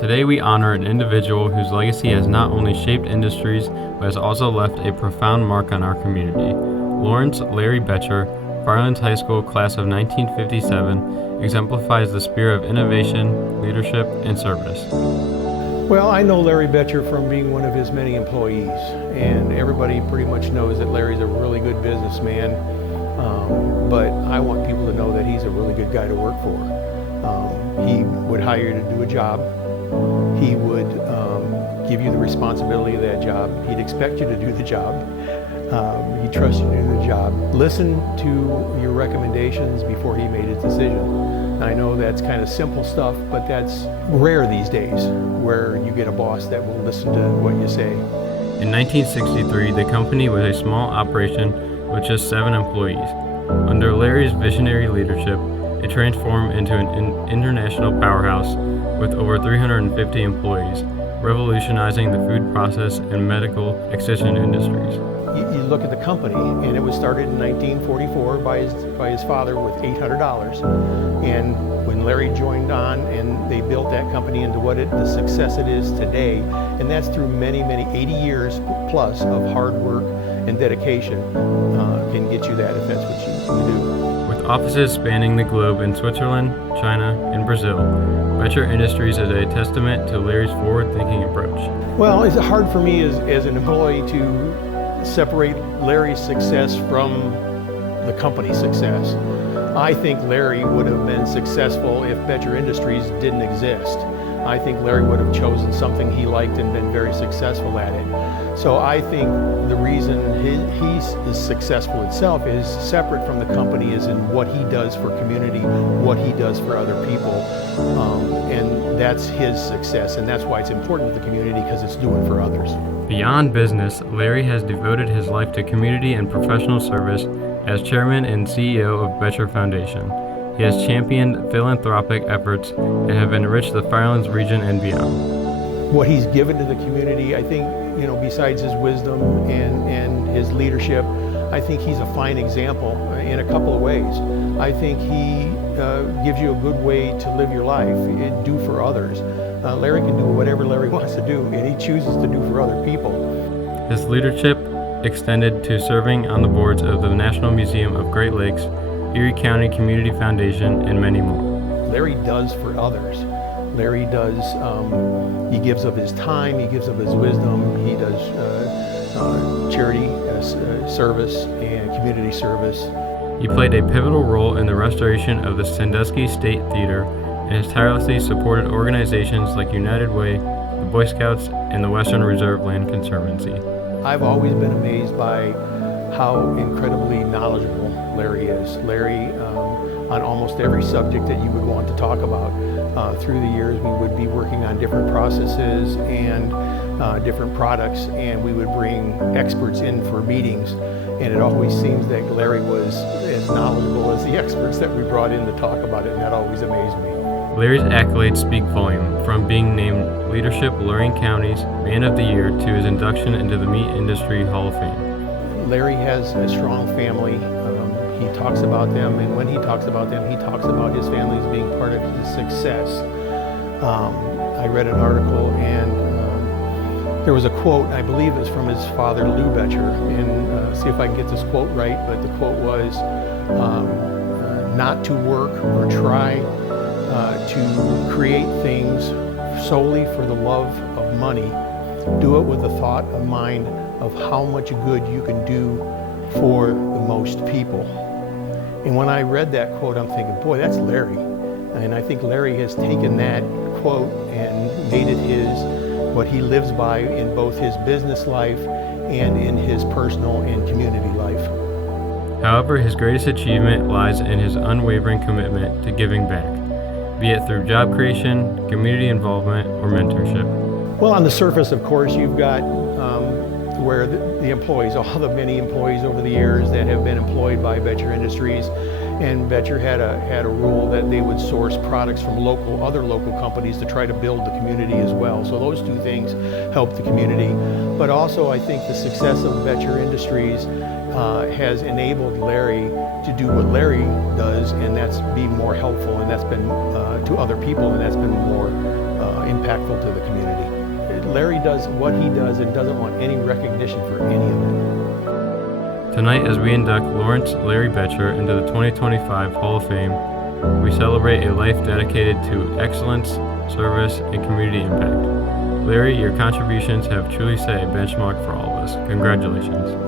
Today we honor an individual whose legacy has not only shaped industries, but has also left a profound mark on our community. Lawrence Larry Bettcher, Firelands High School class of 1957, exemplifies the spirit of innovation, leadership, and service. Well, I know Larry Bettcher from being one of his many employees, and everybody pretty much knows that Larry's a really good businessman, but I want people to know that he's a really good guy to work for. He would hire you to do a job. He would give you the responsibility of that job. He'd expect you to do the job. He'd trust you to do the job. Listen to your recommendations before he made his decision. I know that's kind of simple stuff, but that's rare these days, where you get a boss that will listen to what you say. In 1963, the company was a small operation with just 7 employees. Under Larry's visionary leadership, it transformed into an international powerhouse with over 350 employees, revolutionizing the food process and medical excision industries. You look at the company, and it was started in 1944 by his father with $800. And when Larry joined on, and they built that company into the success it is today, and that's through many 80 years plus of hard work and dedication, can get you that if that's what you do. With offices spanning the globe in Switzerland, China, and Brazil, Bettcher Industries is a testament to Larry's forward-thinking approach. Well, it's hard for me as an employee to separate Larry's success from the company's success. I think Larry would have been successful if Bettcher Industries didn't exist. I think Larry would have chosen something he liked and been very successful at it. So I think the reason he's successful itself is separate from the company, is in what he does for community, what he does for other people. And that's his success, and that's why it's important to the community, because it's doing for others. Beyond business, Larry has devoted his life to community and professional service as chairman and CEO of Bettcher Foundation. He has championed philanthropic efforts and have enriched the Firelands region and beyond. What he's given to the community, I think, besides his wisdom and his leadership, I think he's a fine example in a couple of ways. I think he gives you a good way to live your life and do for others. Larry can do whatever Larry wants to do, and he chooses to do for other people. His leadership extended to serving on the boards of the National Museum of Great Lakes, Erie County Community Foundation, and many more. Larry does for others. Larry does, he gives of his time, he gives of his wisdom, he does charity service and community service. He played a pivotal role in the restoration of the Sandusky State Theater and has tirelessly supported organizations like United Way, the Boy Scouts, and the Western Reserve Land Conservancy. I've always been amazed by how incredibly knowledgeable Larry is. Larry, on almost every subject that you would want to talk about. Through the years, we would be working on different processes and different products, and we would bring experts in for meetings. And it always seems that Larry was as knowledgeable as the experts that we brought in to talk about it, and that always amazed me. Larry's accolades speak volume, from being named Leadership Lorain County's Man of the Year to his induction into the Meat Industry Hall of Fame. Larry has a strong family. He talks about them, and when he talks about them, he talks about his family as being part of his success. I read an article, and there was a quote, I believe it's from his father, Lou Bettcher, and see if I can get this quote right, but the quote was, not to work or try to create things solely for the love of money. Do it with the thought of mind of how much good you can do for the most people. And when I read that quote, I'm thinking, boy, that's Larry. And I think Larry has taken that quote and made it what he lives by in both his business life and in his personal and community life. However, his greatest achievement lies in his unwavering commitment to giving back, be it through job creation, community involvement, or mentorship. Well, on the surface, of course, you've got where the employees, all the many employees over the years that have been employed by Bettcher Industries, and Bettcher had a rule that they would source products from other local companies to try to build the community as well. So those two things help the community. But also, I think the success of Bettcher Industries has enabled Larry to do what Larry does, and that's be more helpful, and that's been to other people, and that's been more impactful to the community. Larry does what he does and doesn't want any recognition for any of it. Tonight, as we induct Lawrence Larry Bettcher into the 2025 Hall of Fame, we celebrate a life dedicated to excellence, service, and community impact. Larry, your contributions have truly set a benchmark for all of us. Congratulations.